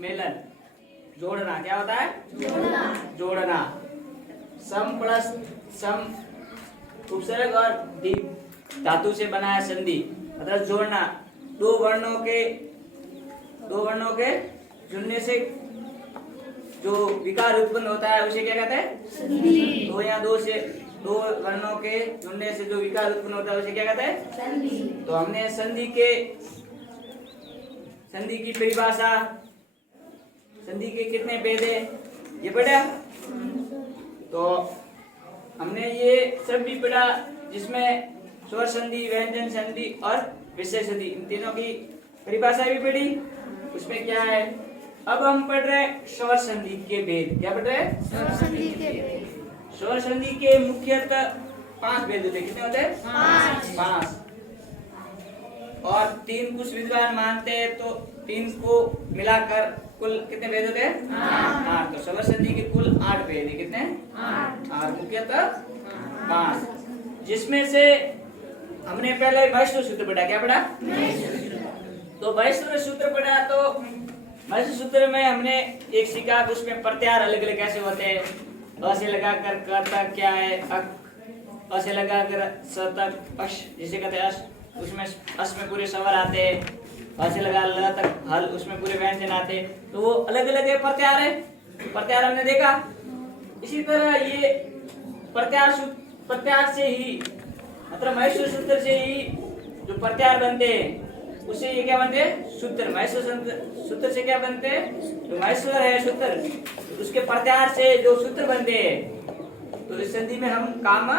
Melon, जोड़ना। क्या होता है? जोड़ना। सम प्लस सम उपसर्ग और दीर्घ धातु से बना है संधि, मतलब जोड़ना। दो वर्णों के जुड़ने से जो विकार उत्पन्न होता है उसे क्या कहते हैं? संधि। दो या दो वर्णों के जुड़ने से जो विकार उत्पन्न होता है उसे क्या कहते हैं? संधि। तो हमने संधि की परिभाषा, संधि के कितने भेद है ये पढ़ा। तो हमने ये सब भी पढ़ा जिसमें स्वर संधि, व्यंजन संधि और विषय संधि, इन तीनों की परिभाषा भी पढ़ी। उसमें क्या है, अब हम पढ़ रहे हैं स्वर संधि के भेद। क्या पढ़ रहे हैं? स्वर संधि के भेद। स्वर संधि के मुख्यतः 5 भेद होते हैं। कितने होते हैं? 5। और 3 कुछ विद्वान मानते हैं, तो 3 को मिलाकर कुल कितने भेद होते हैं? 8। तो स्वर संधि के कुल 8 भेद है। कितने? 8। मुख्यतः 5, जिसमें से हमने पहले वैश्व सूत्र पढ़ा। क्या पढ़ा? तो वैश्व सूत्र पढ़ा। तो वैश्व सूत्र में हमने एक सीखा, उसमें प्रत्याहार अलग अलग कैसे होते हैं। अ से लगाकर क तक क्या है, अ से लगाकर स तक अश जिसे कहते हैं अश, उसमें अश में पूरे स्वर आते हैं। अ से लगा ल तक हल, उसमें पूरे व्यंजन आते हैं। तो वो अलग अलग है प्रत्याहार है। प्रत्याहार हमने देखा। इसी तरह ये प्रत्याहार से ही, मतलब महेश्वर सूत्र से ही जो प्रत्याहार बनते हैं उसे ये क्या बनते हैं? सूत्र। महेश्वर सूत्र से क्या बनते हैं? जो महेश्वर है सूत्र, उसके प्रत्याहार से जो सूत्र बनते हैं, तो इस संधि में हम काम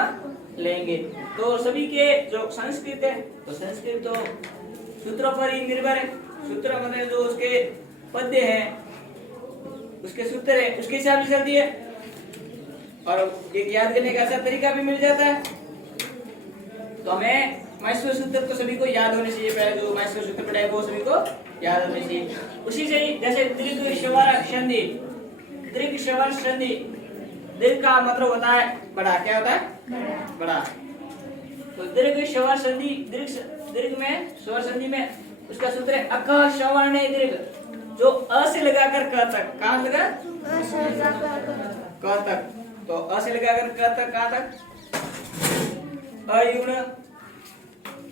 लेंगे। तो सभी के जो संस्कृत है, तो संस्कृत तो सूत्रों पर ही निर्भर है। सूत्र मतलब जो उसके पद्य हैं, उसके सूत्र है, उसके हिसाब से चलती है। और एक याद करने का अच्छा तरीका भी मिल जाता है। तो हमें महेश्वर सूत्र तो सभी को याद होने चाहिए। पहले जो महेश्वर सूत्र पढ़ा है वो सभी को याद होने चाहिए। उसी से ही जैसे दीर्घ स्वर संधि, दीर्घ स्वर संधि, दीर्घ का मतलब होता है बड़ा। क्या होता है? बड़ा। तो दीर्घ स्वर संधि, दीर्घ में स्वर संधि में उसका सूत्र है अक श्रवण दीर्घ, जो अ से लगाकर क तक। कहां लगा? क तक। तो अ से लगाकर क तक, कहां तक? अयुण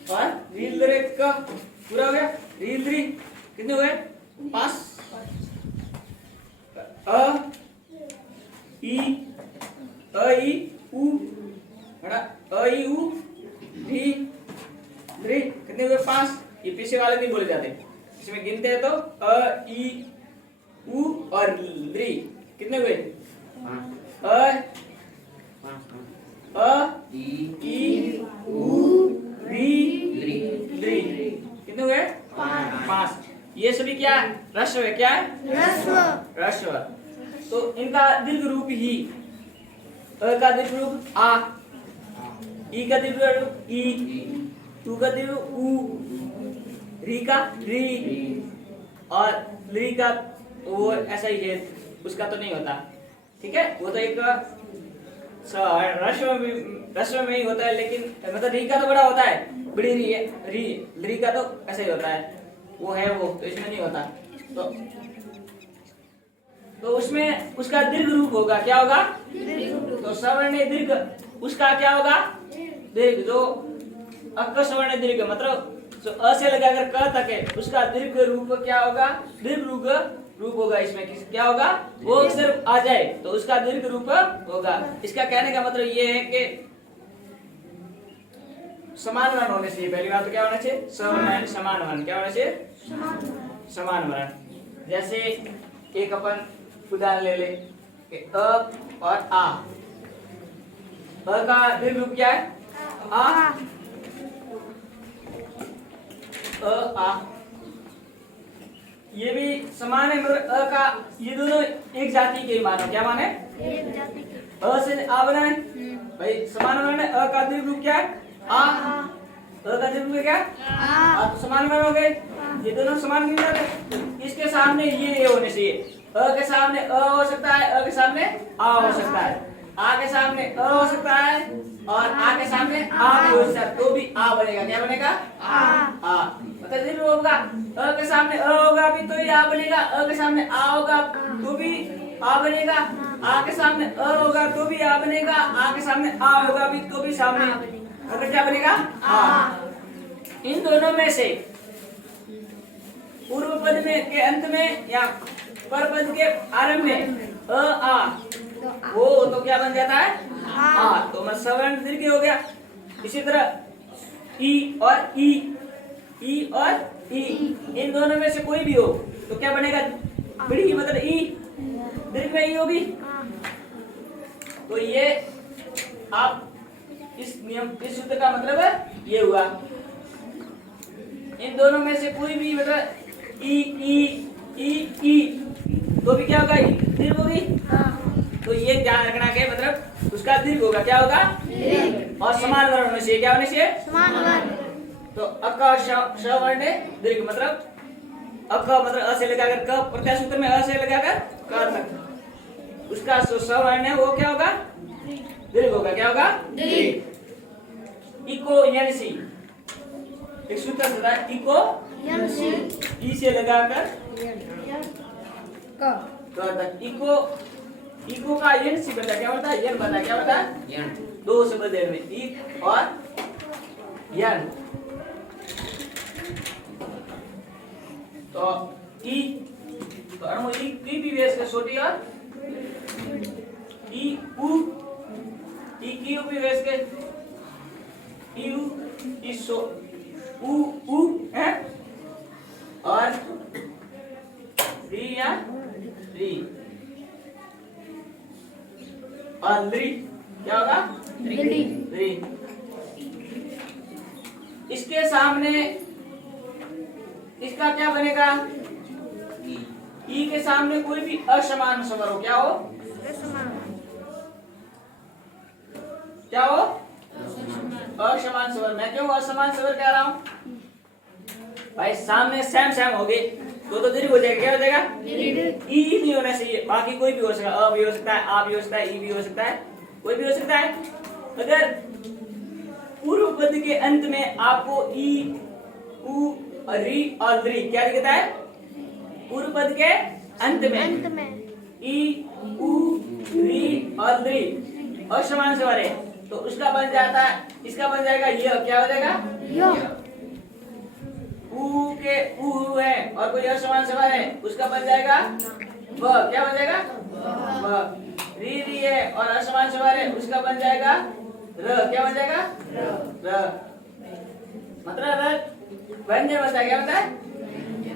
और रील दरे का पूरा हो गया। रील दरी कितने हुए? 5। अ ई उ बड़ा अ ई उ री दरी कितने हुए? 5। ये पीछे वाले नहीं बोले जाते, इसमें गिनते हैं। तो अ ई उ और री कितने हुए? अ ई उ री कितने हुए? 5। ये सभी क्या रस्व है? क्या है? रस्व। तो इनका दीर्घ रूप ही, अ का दीर्घ रूप आ, ई का दीर्घ रूप ई, उ का दीर्घ उ, री का री, और ली का वो ऐसा ही है, उसका तो नहीं होता। ठीक है, वो तो एक रस्व में ही होता है, लेकिन मतलब री का तो बड़ा होता है, बड़ी री है। री का तो ऐसा ही होता है, वो है वो, तो इसमें नहीं होता। तो उसमें उसका दीर्घ रूप होगा। क्या होगा? तो सवर्ण दीर्घ, उसका क्या होगा? दीर्घ। जो अक सवर्ण दीर्घ मतलब जो अ से लगाकर क तक है, उसका दीर्घ रूप क्या होगा? दीर्घ रूप होगा। इसमें क्या होगा? वो अक्षर आ जाए तो उसका दीर्घ रूप होगा। इसका कहने का मतलब ये है कि समान वर्ण होने चाहिए। पहली बात तो क्या होना चाहिए? समान वर्ण। क्या होना चाहिए? समान वर्ण। जैसे एक अपन उदाहरण ले ले, अ और आ। अ का दीर्घ रूप क्या है? आ। आ ये भी समान है, मगर अ का, ये दोनों एक जाति के मानो। क्या माने? एक जाति के। अ से आ बना है भाई, समान वर्ण है। अ का दीर्घ रूप क्या है? आ। अ का दीर्घ रूप क्या है? आ। तो समान वर्ण हो गए, ये दोनों समान गिन जाते। इसके सामने ये होने चाहिए। अ के सामने अ हो सकता है, अ के सामने आ हो सकता है, आ के सामने अ हो सकता है, और आ के सामने आ भी हो सकता है, तो भी आ बनेगा। क्या बनेगा? आ। मतलब दीर्घ होगा। अ के सामने अ होगा भी तो ये आ बनेगा, अ के सामने आ होगा तो भी आ बनेगा, आ के सामने अ होगा तो भी आ बनेगा, आ के सामने आ होगा भी तो भी सामने अगर क्या बनेगा आ। इन दोनों में से पूर्व पद में के अंत में या पर पद के आरंभ में अ आ वो तो क्या बन जाता है आ, तो मैं सवर्ण दीर्घ हो गया। इसी तरह ई और ई और ई इन दोनों में से कोई भी हो तो क्या बनेगा बिड़ी मतलब ई दीर्घ में ई होगी। तो ये आप इस नियम इस सूत्र का मतलब ये हुआ इन दोनों में से कोई भी मतलब ई तो भी क्या होगा दीर्घ होगी। तो ये ध्यान रखना के मतलब उसका दीर्घ होगा क्या होगा और समान वर्ण होने से क्या होने से समान वर्ण। तो अ का श वर्ण है दीर्घ मतलब अ का मतलब अ से लगाकर क प्रत्यय सूत्र में अ से लगाकर क तक उसका जो स वर्ण है वो क्या होगा दीर्घ होगा क्या होगा इको यनसी एक सूत्र होता है इको ई से लगाकर क तक इको का यनसी बता क्या होता है यन बता क्या होता है दो शब्द देर में इक और यन। तो ई तो अणु ई भी वेस के छोटी और ई की भी वेस के ई सो उ है और री या री और ली क्या होगा री। इसके सामने इसका क्या बनेगा ई के सामने कोई भी असमान स्वर हो क्या हो क्या हो असमान स्वर। मैं क्यों असमान स्वर कह रहा हूं भाई सामने सेम हो गए तो दीर्घ हो जाएगा क्या हो जाएगा ई नहीं होना चाहिए बाकी कोई भी हो सकता है अ भी हो सकता है आ भी हो सकता है ई भी हो सकता है कोई भी हो सकता है। अगर पूर्व पद के अंत में आपको ई उ री और री क्या दिखता है पूर्व पद के अंत में ई उ री और री असमान स्वर है तो उसका बन जाता है इसका बन जाएगा य क्या हो जाएगा उ के उ है और कोई असमान स्वर है उसका बन जाएगा व क्या बन जाएगा व री है और असमान स्वर है उसका बन जाएगा र क्या बन जाएगा र मतलब र व्यंजन बनता है क्या होता है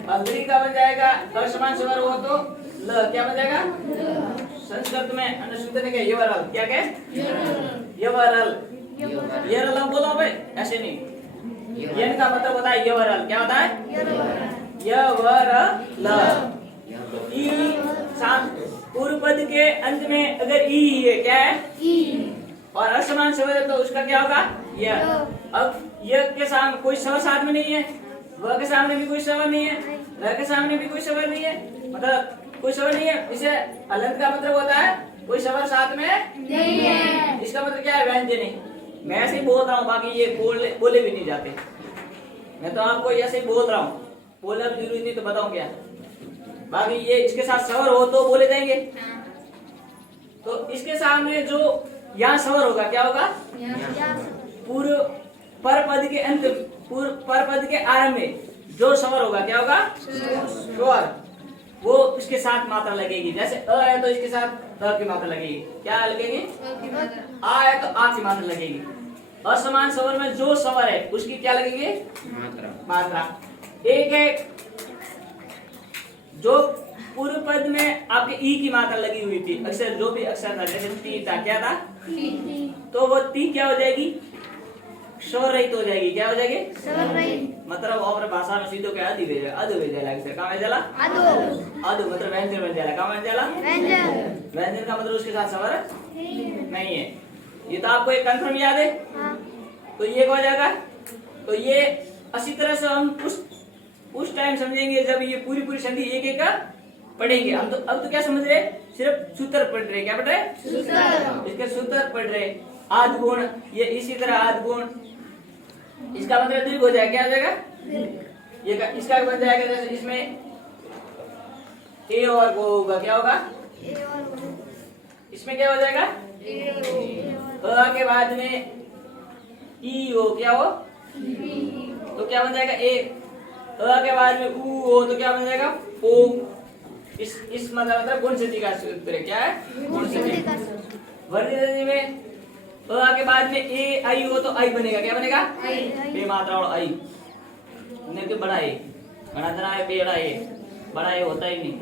और री का बन जाएगा असमान स्वर हो तो ल क्या बन जाएगा संस्कृत में अनुसूत्र ने क्या यवरल क्या यवरल यवरल बोलो भाई ऐसे नहीं यन का मतलब होता है यवरल क्या होता है यवरल। ई पूर्व पद के अंत में अगर ई है क्या है और असमान स्वर है तो उसका क्या होगा य। अब य के सामने कोई स्वर साथ में नहीं है व के सामने भी कोई स्वर नहीं है र के सामने भी कोई स्वर नहीं है मतलब कोई स्वर नहीं है इसे अलंत का मतलब होता है कोई स्वर साथ में नहीं है। इसका मतलब क्या है व्यंजन है। मैं ऐसे ही बोल रहा हूँ बाकी ये बोले भी नहीं जाते मैं तो आपको ऐसे ही बोल रहा हूँ बोलना भी जरूरी नहीं तो बताऊं क्या बाकी ये इसके साथ स्वर हो तो बोले जाएंगे। तो इसके सामने जो यहाँ स्वर होगा क्या होगा पूर्व पर पद के अंत पूर्व पर पद के आरंभ में जो स्वर होगा क्या होगा स्वर वो उसके साथ मात्रा लगेगी। जैसे अ है तो इसके साथ अ की मात्रा लगेगी क्या लगेगी आ है तो आ की मात्रा लगेगी। असमान स्वर में जो स्वर है उसकी क्या लगेगी मात्रा। एक है जो पूर्व पद में आपके ई की मात्रा लगी हुई थी अक्षर जो भी अक्षर था जैसे टी था क्या था तो वो टी क्या हो जाएगी स्वर रहित हो जाएगी क्या हो जाएगी मतलब और भाषा में सीधो क्या अधु भेजा अक्षर कहाँ भेजा अधु मतलब व्यंजन बन जाएगा कहाँ बन जाएगा व्यंजन का मतलब उसके साथ स्वर नहीं है। ये तो आपको एक कंफर्म याद है तो ये हो जाएगा। तो ये अच्छी तरह से हम उस टाइम समझेंगे जब ये पूरी संधि एक एक का पढ़ेंगे। हम तो अब तो क्या समझ रहे सिर्फ सूत्र पढ़ रहे क्या पढ़ रहे इसके सूत्र पढ़ रहे आद गुण ये इसी तरह आद गुण इसका मतलब दीर्घ हो जाएगा क्या हो जाएगा इसका बन जाएगा जैसे इसमें ए और वो होगा, क्या होगा इसमें, क्या हो जाएगा अ के बाद में ई हो, क्या हो तो क्या बन जाएगा ए, अ के बाद में ऊ हो तो क्या बन जाएगा ओ। इस मतलब गुण संधि का सूत्र है, क्या है गुण संधि। वर्णित संधि में अ के बाद में ए आई हो तो आई बनेगा, क्या बनेगा बेमात्रा और आई, नहीं तो बड़ा ए बनाना है, बेड़ा ए बड़ा ए होता ही नहीं।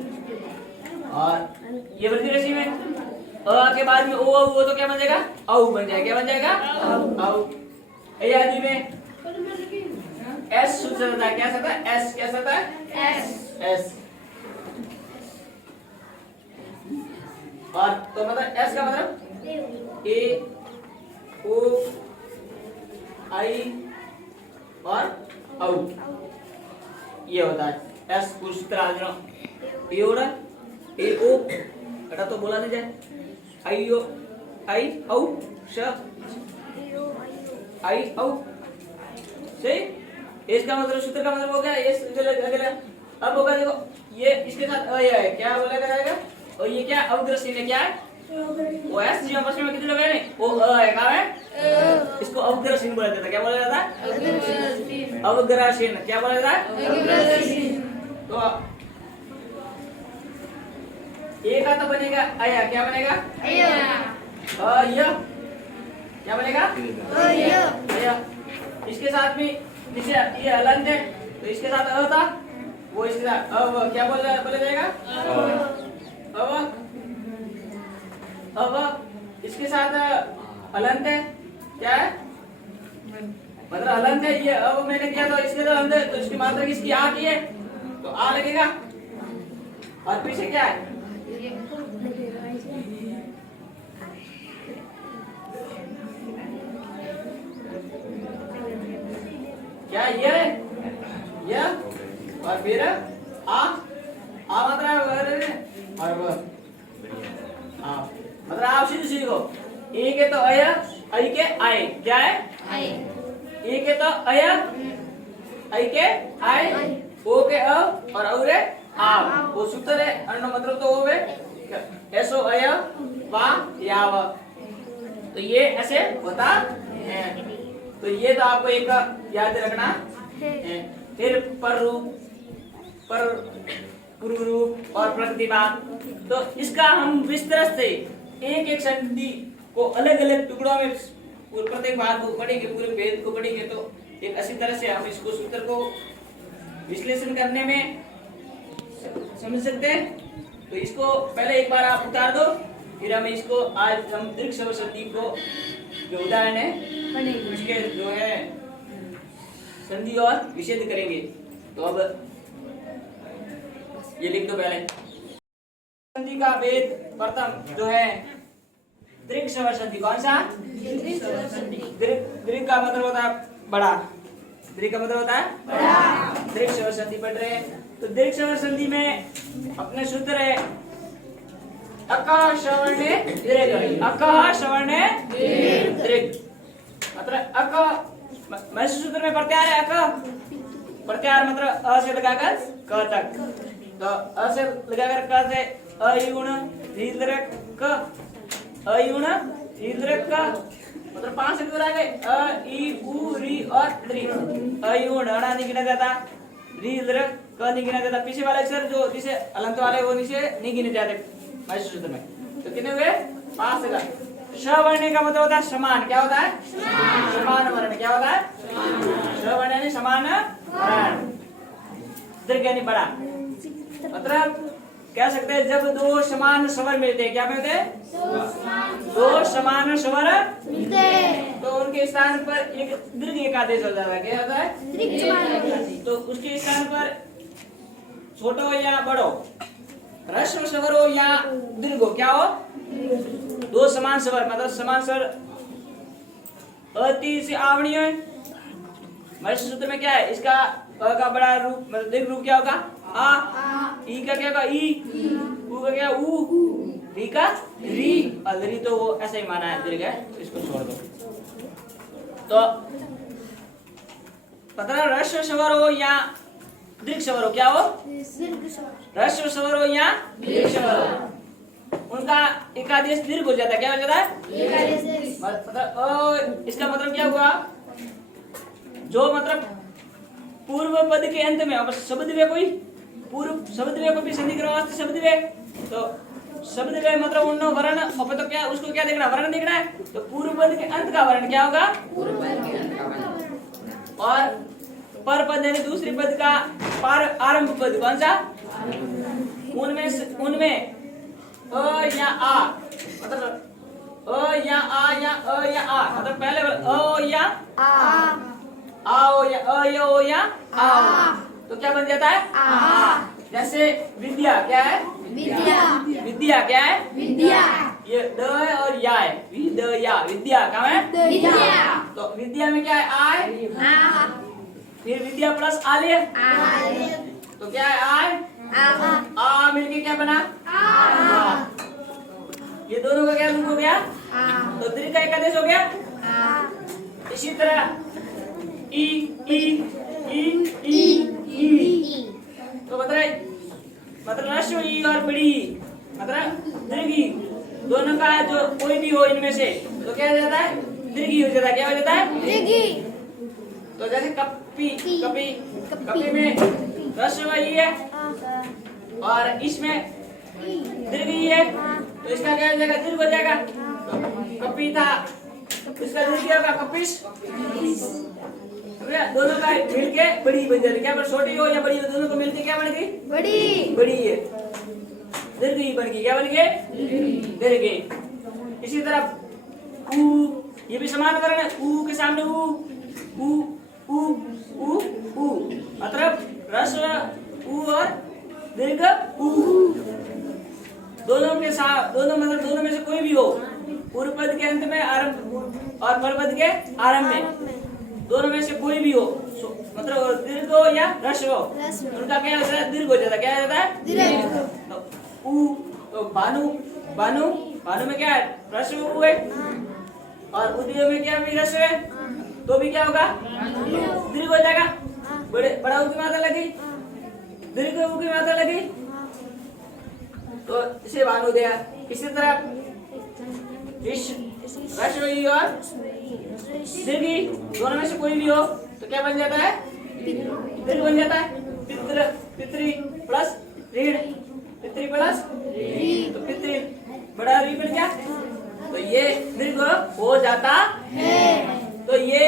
और ये वृद्धि राशि में अ के बाद में ओ हो तो क्या बन जाएगा औ बन जाएगा, क्या बन जाएगा औ। ए आदि में एस सूत्र रहता है, क्या रहता है एस, क्या रहता है एस। और तो मतलब एस का मतलब ए ओ आई और औ, ये होता है एस कुछ सूत्र आ ए हो रहा ए ओ बेटा तो बोला नहीं जाए आई ओ आई औ श आई औ सही। इसका मतलब सूत्र का मतलब हो गया ये अगला। अब होगा देखो ये इसके साथ अ है, क्या बोला जाएगा और ये क्या अवग्रसीन है, क्या है ओ एस जी आपस में कितने लोग हैं वो अ है, कहां है इसको अवग्रसीन बोला जाता है, क्या बोला जाता है अवग्रसीन, क्या बोला जाता है अवग्रसीन। तो ए का तो बनेगा अया, क्या बनेगा अया, क्या बनेगा अया। इसके साथ में जैसे ये हलंत है तो इसके साथ अ था, वो इसके साथ अब क्या बोला जाएगा अब इसके साथ हलंत है, क्या है मतलब हलंत है ये। अब मैंने किया तो इसके साथ हलंत है तो इसकी मात्रा किसकी आ की है तो आ लगेगा, और पीछे क्या है क्या ये और फिर आ मात्रा और वो मतलब आप सीधे सीखो ए के तो अय, आई के आए, क्या है ए के तो अय, आई के आए, ओ के अ और औरे आ, वो सूत्र है अन्न मतलब तो वो है ऐसो अय वा याव, तो ये ऐसे होता है। तो ये तो आपको एक याद रखना है। फिर पर रूप, पर पूर्व रूप और प्रतिभाग, तो इसका हम विस्तार से एक एक संधि को अलग अलग टुकड़ों में प्रत्येक भाग को पढ़ेंगे, पूरे भेद को पढ़ेंगे, तो एक अच्छी तरह से हम इसको सूत्र को विश्लेषण करने में समझ सकते हैं। तो इसको पहले एक बार आप उतार दो, फिर हम इसको आज हम दीर्घ स्वर संधि को जो उदाहरण है उसके जो है संधि और विच्छेद करेंगे। तो अब ये लिख दो पहले संधि का भेद। प्रथम जो है दीर्घ स्वर संधि, कौन सा दीर्घ का मतलब होता है बड़ा, दीर्घ का मतलब होता है बड़ा, दीर्घ स्वर संधि पढ़ रहे हैं। तो दीर्घ स्वर संधि में अपने सूत्र है अकः श्रवणे दीर्घ, अकः श्रवणे दीर्घ, मतलब अकः मैं सूत्र में प्रत्यार है अकः, प्रत्यार मतलब अ से लगाकर क तक, तो अ से लगाकर क से अयुण दीर्घ क, अयुण दीर्घ क, मतलब 5 अक्षर आ गए अ ई उ री और ऋ। अयुण अणा नहीं गिना जाता, दीर्घ क नहीं गिना जाता, पीछे वाले अक्षर जो जिसे अलंत वाले वो नीचे नहीं गिने जाते मैसूर सूत्र में। तो कितने हुए 5 का। श्रवण का मतलब होता है समान, क्या होता है समान वर्ण, क्या होता है श्रवण यानी समान वर्ण, दीर्घ यानी बड़ा, मतलब कह सकते हैं जब दो समान स्वर मिलते हैं, क्या मिलते हैं दो समान स्वर मिलते हैं, तो उनके स्थान पर एक दीर्घ एक आदेश हो जाता है, क्या होता है तो उसके स्थान पर छोटो हो या बड़ो, ह्रस्व स्वर हो या दीर्घ हो, क्या हो दो समान स्वर, मतलब समान स्वर अति से आवरणीय है। मैसूर सूत्र में क्या है इसका अ का बड़ा रूप मतलब दीर्घ रूप क्या होगा आ, ई का क्या होगा ई, उ का क्या उ, री का री, और री तो वो ऐसा ही माना है दीर्घ है, तो इसको छोड़ दो। तो पता ह्रस्व स्वर हो या दीर्घ स्वर हो, क्या हो, ह्रस्व स्वर हो या दीर्घ स्वर हो, उनका एकादेश दीर्घ हो जाता है। क्या हो जाता है? मतलब इसका मतलब क्या हुआ, जो मतलब पूर्व पद के अंत में अब शब्द वे कोई पूर्व शब्द वे को भी संधि करवा शब्द वे, तो शब्द वे मतलब उन वर्ण अब तो क्या उसको क्या देखना, वर्ण देखना है। तो पूर्व पद के अंत का वर्ण क्या होगा, पूर्व पद के अंत का वर्ण। और पर पद यानी दूसरी पद का पार आरंभ पद कौन सा, उनमें अ या आ, मतलब अ या आ या अ या आ, मतलब पहले अ या आओ या अ या ओ या आ, तो क्या बन जाता है, आ। जैसे विद्या क्या है, विद्या क्या है, ये द है और या है, विद्या, विद्या क्या है, तो विद्या में क्या है, आ है, फिर विद्या प्लस आ लिया, तो क्या है, आ मिलके क्या बना, आ। ये दोनों का क्या रूप हो गया, तो दीर्घ का एकादेश हो गया। इसी तरह ई ई ई ई ई, तो मतलब ह्रस्व ई और बड़ी ई, मतलब दीर्घ ई, दोनों का जो कोई भी हो इनमें से तो क्या हो जाता है, दीर्घ ई हो जाता है। क्या हो जाता है, तो जैसे कपी कपी कपी में ह्रस्व ई है और इसमें दीर्घ ई है, तो इसका क्या हो जाएगा, दीर्घ हो जाएगा। तो कपी था, इसका दीर्घ क्या होगा, कपिश। दोनों का मिलके बड़ी बन जाती, क्या छोटी हो या बड़ी हो, दोनों को मिलके क्या बन गई, बड़ी है, दीर्घ ई बन गई, क्या बन गई, दीर्घ। इसी तरह ऊ, ये भी समान वर्ण है, ऊ के सामने ऊ ऊ ऊ ऊ ऊ, मतलब ह्रस्व ऊ और दीर्घ ऊ, दोनों के साथ दोनों में से कोई भी हो, पूर्व पद के अंत में आरंभ और पर पद के आरंभ में, दोनों में से कोई भी हो, मतलब दीर्घ हो या ह्रस्व हो, उनका क्या होता है, दीर्घ हो जाता है। क्या हो जाता है, दीर्घ। तो ऊ, तो भानु भानु भानु में क्या है, ह्रस्व ऊ है, और उदय में क्या भी ह्रस्व है, तो भी क्या होगा, दीर्घ हो जाएगा। बड़ा ऊ की मात्रा लगी, दीर्घ ऊ की मात्रा लगी, तो इसे भानुदय। इसी तरह ह्रस्व ई और दीर्घ ई, दोनों में से कोई भी हो तो क्या बन जाता है, दीर्घ बन जाता है। पितृ पितृ प्लस ऋण, पितृ प्लस तो पितृ बड़ा री बन गया, तो ये दीर्घ हो जाता है। तो ये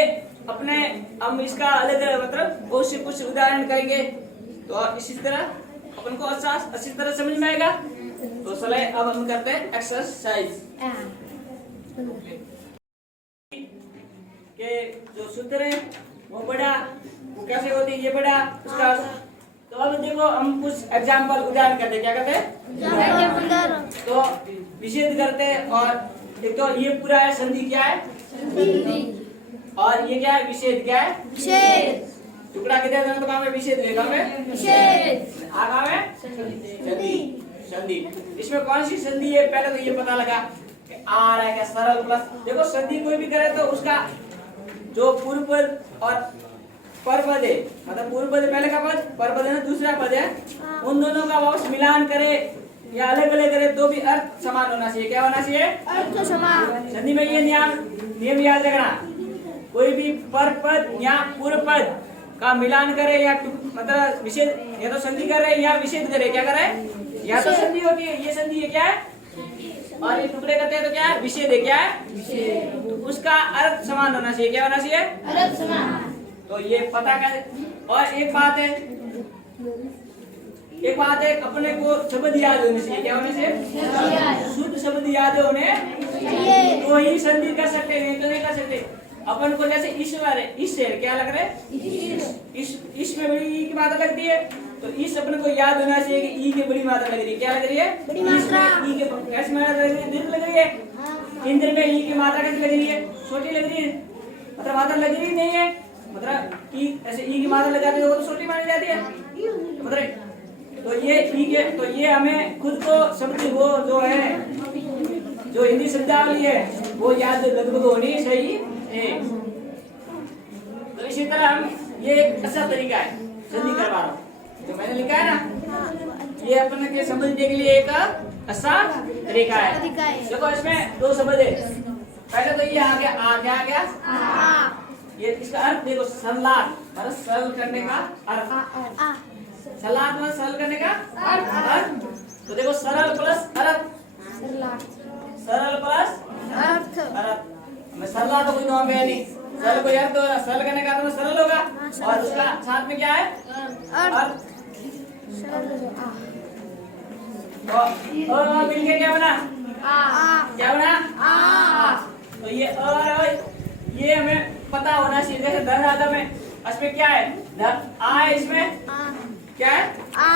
अपने हम इसका अलग मतलब बहुत से कुछ उदाहरण करेंगे, तो इसी तरह अपन को अच्छी तरह समझ में आएगा। तो चले अब हम करते हैं एक्सरसाइज के जो सूत्र है वो बड़ा, वो कैसे होती है, ये बड़ा उसका। तो अब देखो हम कुछ एग्जाम्पल उदाहरण करते, क्या करते हैं, तो विषेद करते हैं। और एक तो ये पूरा है संधि, क्या है, और ये क्या है, विषेद, क्या है, विषेद। टुकड़ा किधर है, तो कहाँ है, विषेद लेगा में, विषेद आगा में संधि, संधि। इसमें कौन सी संधि है, पहले तो ये पता लगा कि आ रहा है क्या, सरल प्लस। देखो संधि कोई भी करे तो उसका जो पूर्व पद और पर पद है, मतलब पूर्व पद पहले का पद, पर पद है ना दूसरा पद है, उन दोनों का वापस मिलान करे या अलग अलग करे तो भी अर्थ समान होना चाहिए। क्या होना चाहिए, अर्थ समान। संधि में ये नियम याद रखना, कोई भी पर पद या पूर्व पद का मिलान करे या मतलब विषेद, या तो संधि करे या विषेद करे, क्या करे, या तो संधि होती है, ये संधि है, क्या है, और ये टुकड़े करते हैं तो क्या है, विषेद है, क्या है, विषेद। तो उसका अर्थ समान होना चाहिए, क्या होना चाहिए, अर्थ समान। तो ये पता कैसे। और एक बात है अपने को शब्द याद होने चाहिए, क्या होने चाहिए, शुद्ध शब्द याद होने चाहिए, तो ही संधि कर सकते हैं, तो नहीं कर सकते। अपन को जैसे ईश्वर है, इस है क्या लग रहा है, इस में बड़ी ई की मात्रा लगती है, तो इस अपने को याद होना चाहिए कि ई की बड़ी मात्रा लग रही है, क्या लग रही है, बड़ी मात्रा। ई के कैसी मात्रा लग रही है, दीर्घ लग रही है। इंद्र में ई की मात्रा कैसी लग रही है, छोटी लग रही है, मतलब मात्रा लग रही नहीं है, मतलब ई ऐसे ई की मात्रा लगाते हो तो छोटी मानी जाती है, मतलब। तो ये ई के, तो ये हमें खुद को शब्द वो जो है, जो हिंदी शब्दावली है वो याद लगभग होनी सही है। तो इसी तरह हम ये एक अच्छा तरीका है संधि करवा रहा हूँ। जो मैंने लिखा है ना, ये अपन के समझने के लिए एक आसान तरीका है। देखो इसमें दो शब्द है। पहले तो ये आ गया ये इसका अर्थ देखो, सलाद मतलब सरल करने का अर्थ। सलाद मतलब सरल करने का अर्थ। तो देखो सरल प्लस अर्थ, सरल प्लस अर्थ। मैं सरला तो कोई नाम है नहीं, सरल कोई अर्थ होगा, सरल करने का मतलब सरल होगा, और उसका साथ में क्या है अर्थ। और मिलके क्या बना, क्या बना, तो ये और ये हमें पता होना चाहिए। जैसे धन आगम है, इसमें क्या है, धन आ है, इसमें क्या है आ।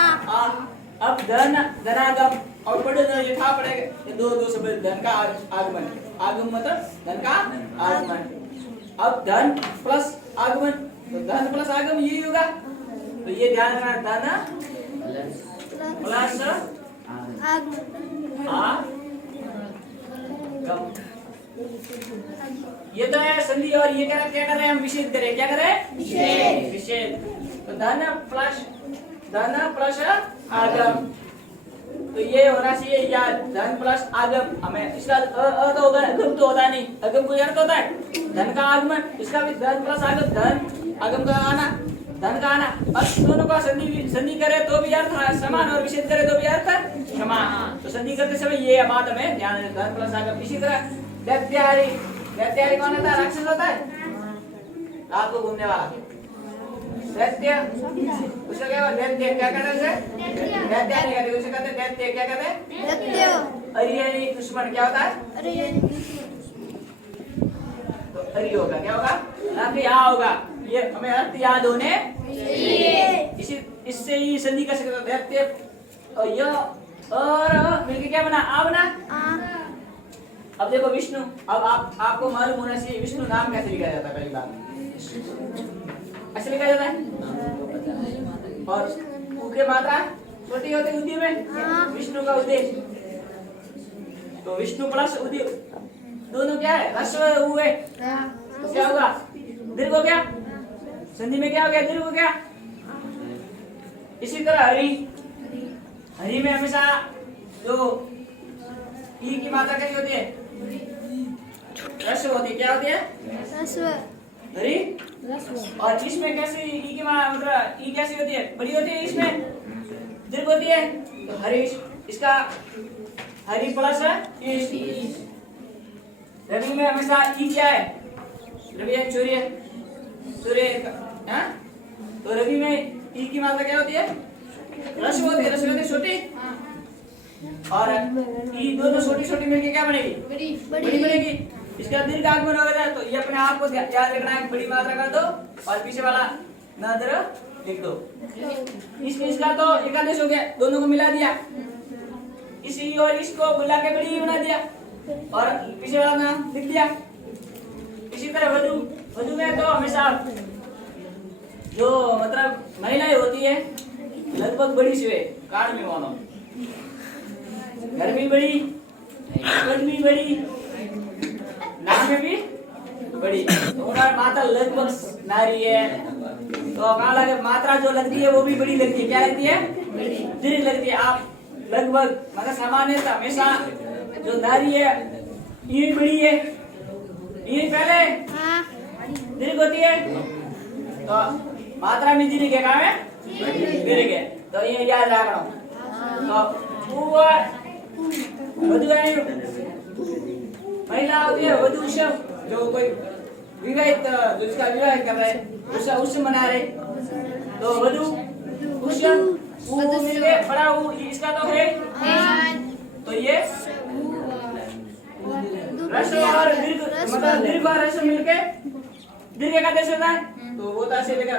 अब धन धनागम और पढ़ो ये था पड़ेगा, दो शब्द धन का आगमन, आगम मतलब धन का आगमन। अब धन प्लस आगमन, तो धन प्लस आगम यही होगा। तो ये ध्यान रखना, धन प्लस आगम, ये तो है संधि। और ये क्या कर रहे हैं हम, विच्छेद करें, क्या करें, विच्छेद। तो धन प्लस आगम, तो ये होना चाहिए या धन प्लस आगम। हमें इसका तो होगा, अगम तो होता नहीं, अगम कोई अर्थ होता है, धन का आगमन, इसका भी धन प्लस आगम, धन आगम का आना, धन का आना। अब दोनों का संधि करे तो भी अर्थ समान और विच्छेद करे तो भी अर्थ समान। तो संधि करते समय ये बात हमें ध्यान रखना, धन प्लस आगम। इसी तरह दैत्यारी कौन होता है, राक्षस होता है, रात को घूमने वाला दैत्य, उसका क्या दैत्य, क्या कहते हैं, दैत्य नहीं कहते, उसे कहते दैत्य, क्या कहते हैं, दैत्य। अरियनी दुश्मन क्या होता है, तो अरि होगा, क्या होगा, ना या होगा। ये हमें अर्थ याद होने चाहिए, इससे ही संधि कर सकते हो, दैत्य और य और मिलके क्या बना, आ बना। अब देखो विष्णु, अब आपको मालूम होना चाहिए विष्णु नाम कैसे लिखा जाता है। पहली बात ऐसे लिखा जाता है, और उ के मात्रा छोटी होती है उदी में, विष्णु का उद्देश्य। तो विष्णु प्लस उदी दोनों क्या है, ह्रस्व हुए, तो क्या होगा, दीर्घ हो गया। संधि में क्या हो गया, दीर्घ हो गया। इसी तरह हरि, हरि में हमेशा जो ई की मात्रा कैसी होती है, ह्रस्व होती है, क्या होती है, हरि। और इसमें कैसी ई की मतलब ई कैसी होती है, बड़ी होती है, इसमें दीर्घ होती है। तो हरि, इसका हरि प्लस रवि में हमेशा ई क्या है, रवि है, सूर्य हाँ? तो रवि में ई की मात्रा क्या होती है, ह्रस्व होती है, ह्रस्व होती है छोटी, और ई दोनों छोटी छोटी मिलके क्या बनेगी, बड़ी बनेगी। इसका दीर्घ आगमन होगा, तो ये अपने आप को याद रखना है, बड़ी मात्रा कर दो और पीछे वाला नदर लिख दो। इसका तो एकादेश हो गया, दोनों को मिला दिया, इसी और इसको मिला के बड़ी बना दिया और पीछे वाला नाम लिख दिया। इसी तरह वधु में तो हमेशा जो मतलब महिलाएं होती है लगभग बड़ी से कान में मानो, घर में बड़ी, पद में बड़ी, नाम में भी बड़ी, तो उनका मात्रा लगभग नारी है, तो कहाँ लगे मात्रा जो लगती है वो भी बड़ी लगती है, क्या लगती है, दीर्घ लगती है। आप लगभग मतलब सामान्यतः हमेशा जो नारी है ये बड़ी है, ये पहले दीर्घ होती है, तो मात्रा में दीर्घ है, कहाँ है दीर्घ है, तो ये याद रखना। तो वधु महिला होती है, वधु शब्द जो कोई विवाहित, जो जिसका विवाह कर रहे हैं उससे मना रहे, तो वधु मिलके बड़ा इसका तो है, तो ये ह्रस्व और दीर्घ मतलब दीर्घ और ह्रस्व मिलके दीर्घ का देश होता है, तो वो ऐसे लेगा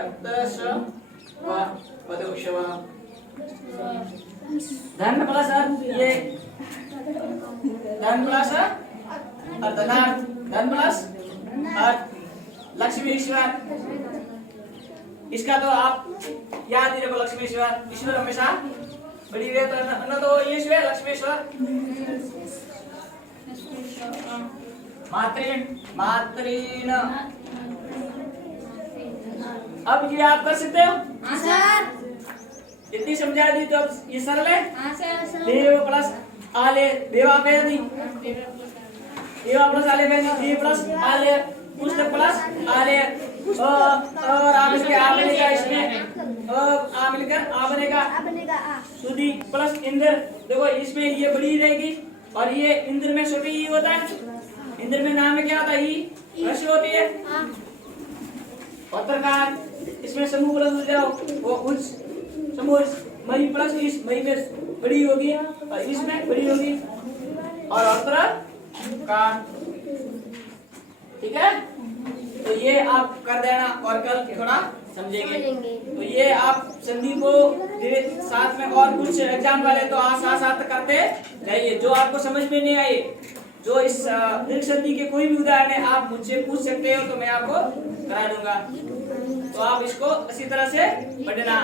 धन प्लस ये धन प्लस धनार्थ, धन प्लस अर्थ, लक्ष्मी ईश्वर। इसका तो आप याद ही रखो, लक्ष्मी ईश्वर, ईश्वर हमेशा बड़ी रहता है, न तो ये ईश्वर लक्ष्मीश्वर। मातृन अब ये आप कर सकते हो, इतनी समझा दी तो अब ये सरल है। हाँ सर देव प्लस आले देवा पे नहीं, देवा प्लस आले पे नहीं, देव प्लस आले पुस्तक प्लस आले और आ मिलकर आ बनेगा, इसमें आ मिलकर आ बनेगा, सुधी प्लस इंद्र। देखो इसमें ये बड़ी रहेगी और ये इंद्र में छोटी ही होता है। इंद्र में नाम में क्या होता है, ही रस होती है। पत्रकार इसमें समूह प्लस हो जाओ, वो उच्च समूह मई प्लस इस मई में बड़ी होगी और इसमें बड़ी होगी और अत्र का, ठीक है। तो ये आप कर देना और कल थोड़ा समझेंगे। तो ये आप संधि को साथ में और कुछ एग्जाम वाले तो साथ साथ करते जाइए। जो आपको समझ में नहीं आए, जो इस दीर्घ संधि के कोई भी उदाहरण है आप मुझसे पूछ सकते हो, तो मैं आपको करा दूंगा। तो आप इसको इसी तरह से पढ़ना।